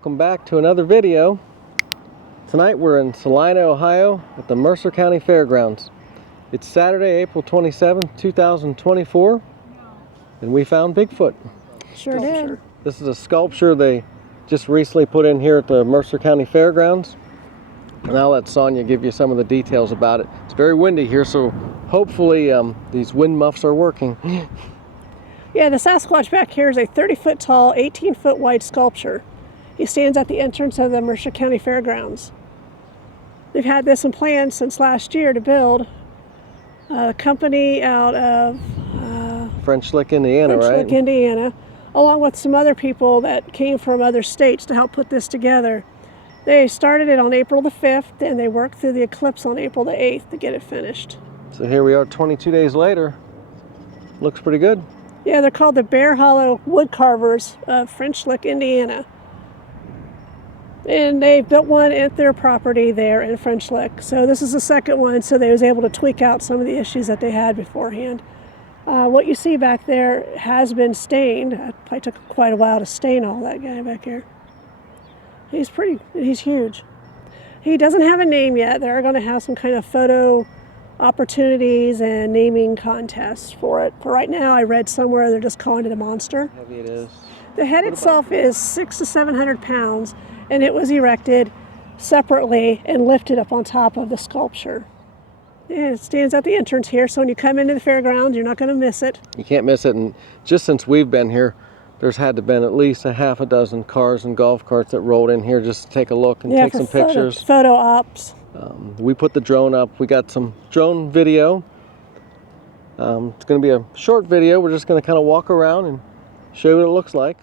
Welcome back to another video. Tonight we're in Celina, Ohio at the Mercer County Fairgrounds. It's Saturday, April 27th, 2024, and we found Bigfoot. Sure did. This is a sculpture they just recently put in here at the Mercer County Fairgrounds. And I'll let Sonia give you some of the details about it. It's very windy here, so hopefully these wind muffs are working. Yeah, the Sasquatch back here is a 30-foot tall, 18-foot wide sculpture. He stands at the entrance of the Mercer County Fairgrounds. They've had this in plan since last year to build. A company out of French Lick, Indiana, right? French Lick, Indiana, along with some other people that came from other states to help put this together. They started it on April the 5th, and they worked through the eclipse on April the 8th to get it finished. So here we are 22 days later. Looks pretty good. Yeah, they're called the Hollow Wood Carvers of French Lick, Indiana. And they built one at their property there in French Lick. So this is the second one, so they was able to tweak out some of the issues that they had beforehand. What you see back there has been stained. It probably took quite a while to stain all that guy back here. He's huge. He doesn't have a name yet. They're going to have some kind of photo opportunities and naming contests for it. For right now, I read somewhere they're just calling it a monster. How heavy it is. The head itself is 600 to 700 pounds, and it was erected separately and lifted up on top of the sculpture. Yeah, it stands at the entrance here, so when you come into the fairgrounds, you're not going to miss it. You can't miss it, and just since we've been here, there's had to been at least a half a dozen cars and golf carts that rolled in here just to take a look and take some pictures. Photo ops. We put the drone up. We got some drone video. It's going to be a short video. We're just going to kind of walk around and show you what it looks like.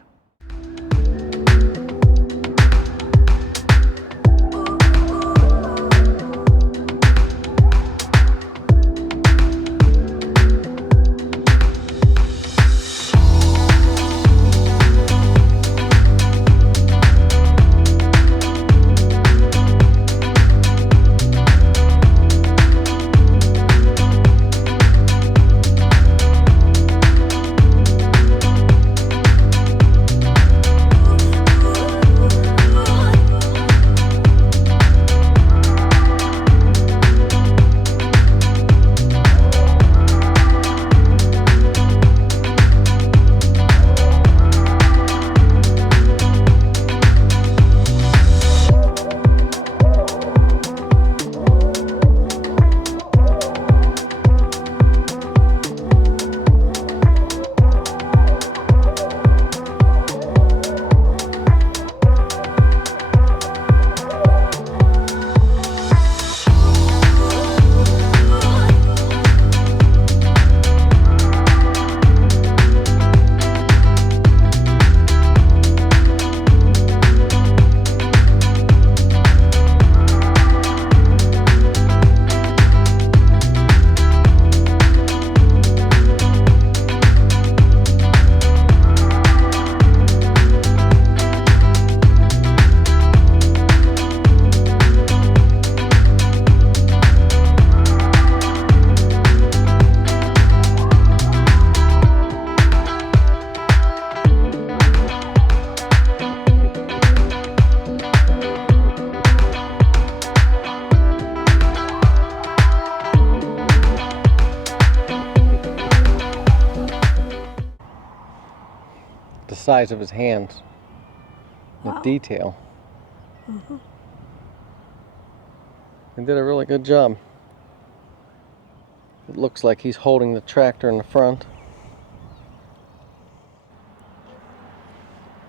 The size of his hands, the detail. They did a really good job. It looks like he's holding the tractor in the front.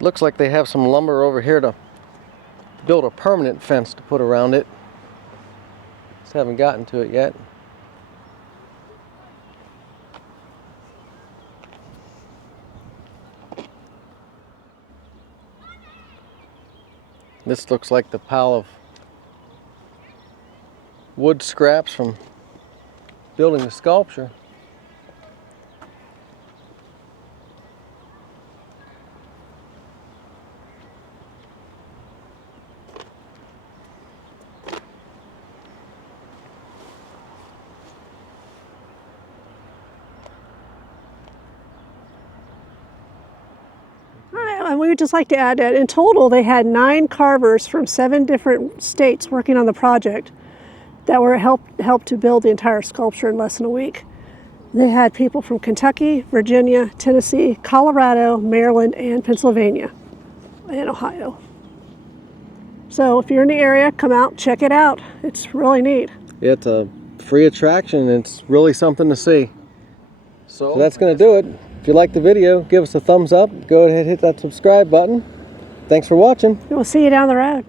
Looks like they have some lumber over here to build a permanent fence to put around it. Just haven't gotten to it yet. This looks like the pile of wood scraps from building the sculpture. and we would just like to add that in total they had 9 carvers from 7 different states working on the project that were helped to build the entire sculpture in less than a week. They had people from Kentucky, Virginia, Tennessee, Colorado, Maryland, and Pennsylvania, and Ohio. So if you're in the area, come out, check it out. It's really neat. It's a free attraction, and it's really something to see. So that's going to do it. If you like the video, give us a thumbs up. Go ahead and hit that subscribe button. Thanks for watching. We'll see you down the road.